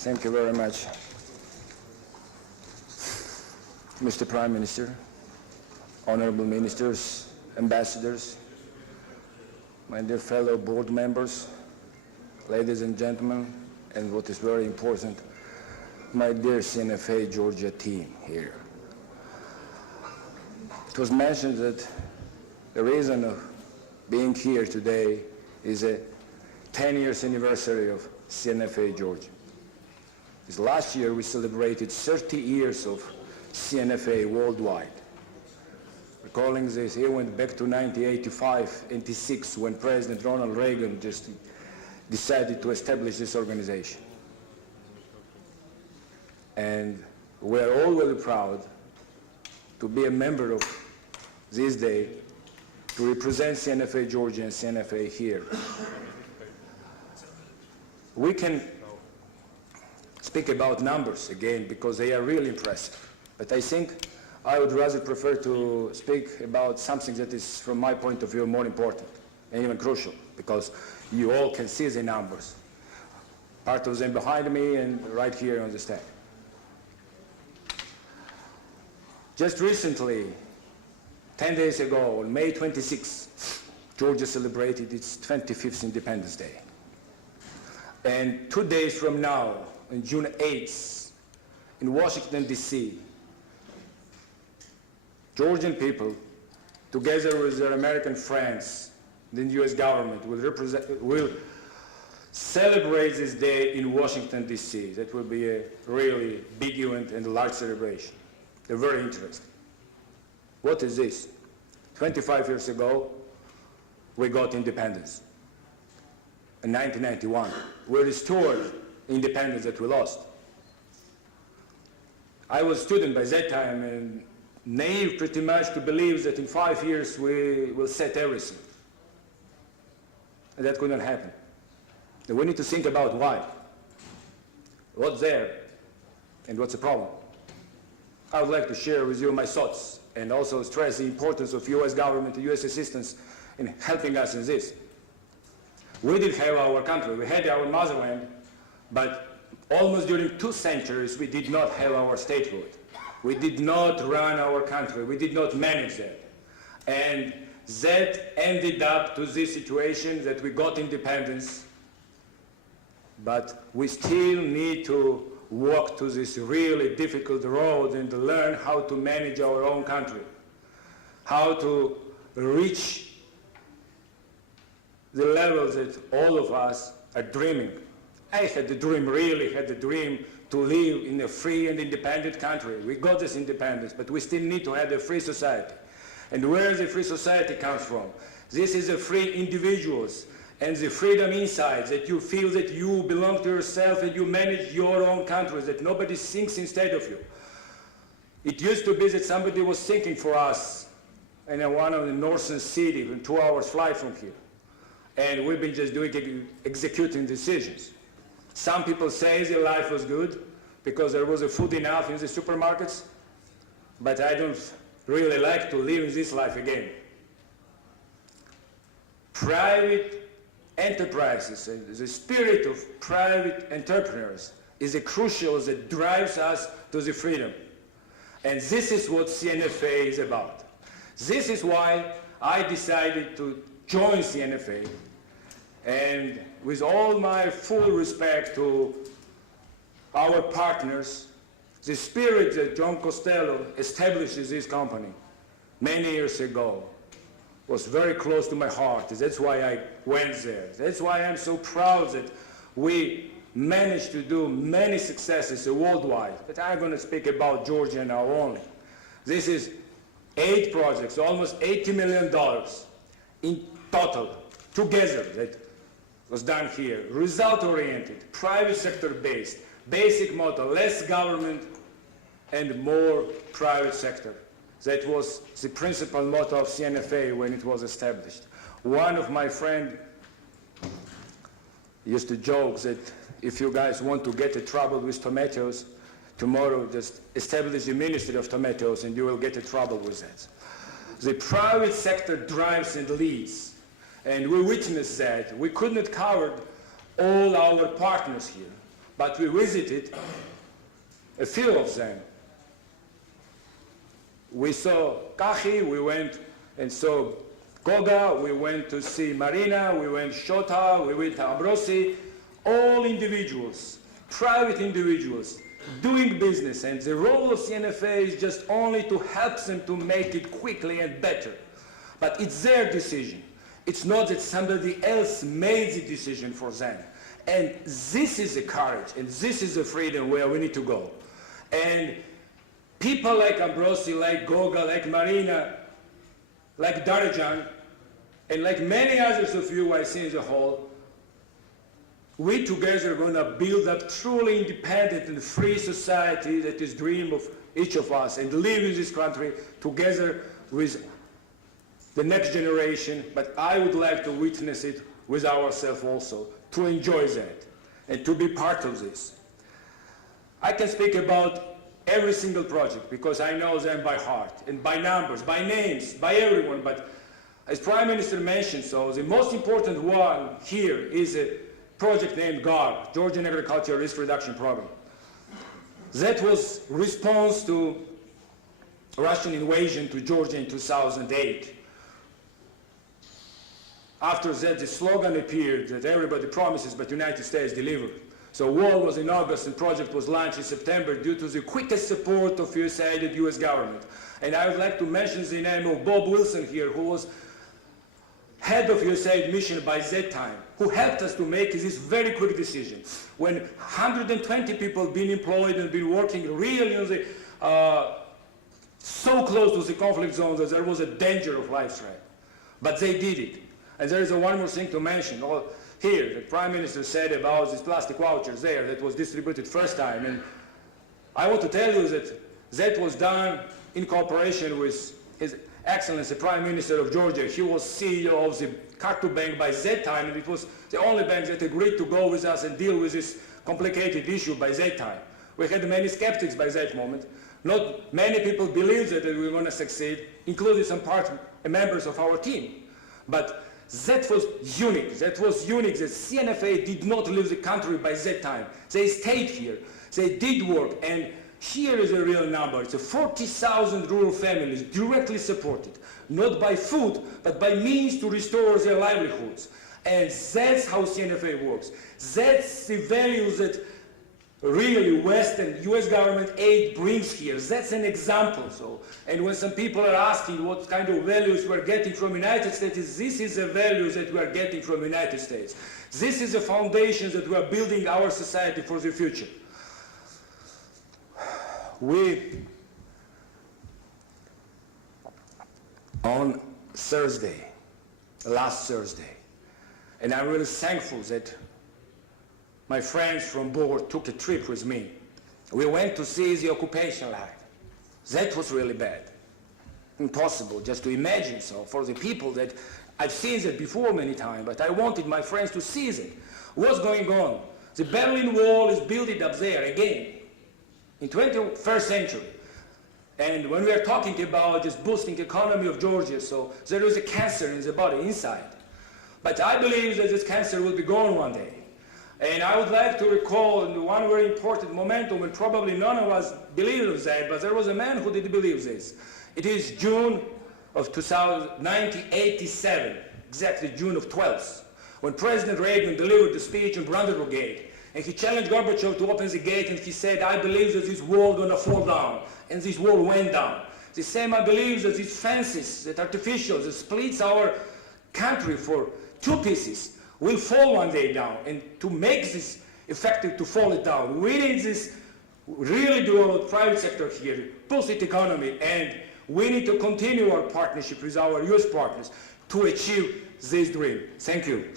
Thank you very much, Mr. Prime Minister, honorable ministers, ambassadors, my dear fellow board members, ladies and gentlemen, and what is very important, my dear CNFA Georgia team here. It was mentioned that the reason of being here today is a 10 years anniversary of CNFA Georgia. This last year we celebrated 30 years of CNFA worldwide. Recalling this, he went back to 1985-86 when President Ronald Reagan just decided to establish this organization. And we are all very proud to be a member of this day, to represent CNFA Georgia and CNFA here. We can speak about numbers again because they are really impressive. But I think I would rather prefer to speak about something that is, from my point of view, more important and even crucial, because you all can see the numbers. Part of them behind me and right here on the stand. Just recently, 10 days ago, on May 26th, Georgia celebrated its 25th Independence Day. And 2 days from now, on June 8th, in Washington, D.C., Georgian people, together with their American friends, the U.S. government, will celebrate this day in Washington, D.C. That will be a really big event and a large celebration. They're very interesting. What is this? 25 years ago, we got independence. In 1991, we restored independence that we lost. I was a student by that time and naive pretty much to believe that in 5 years we will set everything. And that couldn't happen. And we need to think about why. What's there and what's the problem? I would like to share with you my thoughts and also stress the importance of U.S. government and U.S. assistance in helping us in this. We did have our country, we had our motherland, but almost during 2 centuries we did not have our statehood. We did not run our country, we did not manage that. And that ended up to this situation that we got independence, but we still need to walk to this really difficult road and learn how to manage our own country, how to reach the levels that all of us are dreaming. I had the dream, really had the dream to live in a free and independent country. We got this independence, but we still need to have a free society. And where the free society comes from? This is the free individuals and the freedom inside, that you feel that you belong to yourself and you manage your own country, that nobody thinks instead of you. It used to be that somebody was thinking for us in one of the northern cities, 2 hours flight from here. And we've been just doing, executing decisions. Some people say their life was good because there was food enough in the supermarkets, but I don't really like to live in this life again. Private enterprises and the spirit of private entrepreneurs is a crucial that drives us to the freedom. And this is what CNFA is about. This is why I decided to join CNFA, and with all my full respect to our partners, the spirit that John Costello established this company many years ago was very close to my heart. That's why I went there. That's why I'm so proud that we managed to do many successes worldwide. But I'm going to speak about Georgia now only. This is 8 projects, almost $80 million in total, together, that was done here. Result-oriented, private sector-based, basic motto, less government and more private sector. That was the principal motto of CNFA when it was established. One of my friends used to joke that if you guys want to get in trouble with tomatoes, tomorrow just establish the Ministry of Tomatoes and you will get in trouble with that. The private sector drives and leads, and we witnessed that. We couldn't cover all our partners here, but we visited a few of them. We saw Kahi, we went and saw Goga, we went to see Marina, we went Shota, we went to Ambrosi, all individuals, private individuals, doing business, and the role of CNFA is just only to help them to make it quickly and better. But it's their decision. It's not that somebody else made the decision for them. And this is the courage, and this is the freedom where we need to go. And people like Ambrosi, like Goga, like Marina, like Georgian, and like many others of you I see in the hall, we together are going to build up truly independent and free society that is dream of each of us, and live in this country together with the next generation. But I would like to witness it with ourselves also, to enjoy that and to be part of this. I can speak about every single project because I know them by heart and by numbers, by names, by everyone. But as Prime Minister mentioned, so the most important one here is a project named GAR, Georgian Agricultural Risk Reduction Program. That was response to Russian invasion to Georgia in 2008. After that, the slogan appeared that everybody promises, but the United States delivered. So war was in August and project was launched in September due to the quickest support of USAID and US government. And I would like to mention the name of Bob Wilson here, who was head of USAID mission by that time, who helped us to make this very quick decision. When 120 people been employed and been working really on the, so close to the conflict zone that there was a danger of life threat. But they did it. And there is one more thing to mention. Here, the Prime Minister said about these plastic vouchers there that was distributed first time. And I want to tell you that that was done in cooperation with His Excellency, the Prime Minister of Georgia. He was CEO of the Khartoum Bank by that time, and it was the only bank that agreed to go with us and deal with this complicated issue by that time. We had many skeptics by that moment. Not many people believed that we were going to succeed, including some members of our team. But that was unique. That was unique that CNFA did not leave the country by that time. They stayed here. They did work. And here is a real number. It's 40,000 rural families directly supported, not by food, but by means to restore their livelihoods. And that's how CNFA works. That's the values that really Western US government aid brings here. That's an example. So, and when some people are asking what kind of values we're getting from United States, this is the values that we are getting from United States. This is the foundation that we are building our society for the future. We, on Thursday, last Thursday, and I'm really thankful that my friends from board took a trip with me. We went to see the occupation line. That was really bad. Impossible just to imagine. So for the people that I've seen that before many times, but I wanted my friends to see it. What's going on? The Berlin Wall is building up there again in 21st century. And when we are talking about this boosting economy of Georgia, so there is a cancer in the body inside. But I believe that this cancer will be gone one day. And I would like to recall one very important momentum, and probably none of us believe that, but there was a man who did believe this. It is June of 1987, exactly June of 12th, when President Reagan delivered the speech on Brandenburg Gate. And he challenged Gorbachev to open the gate, and he said, I believe that this wall is going to fall down. And this wall went down. The same I believe that these fences, that artificial, that splits our country for two pieces, will fall one day down. And to make this effective, to fall it down, we need this really do our private sector here, boost economy, and we need to continue our partnership with our US partners to achieve this dream. Thank you.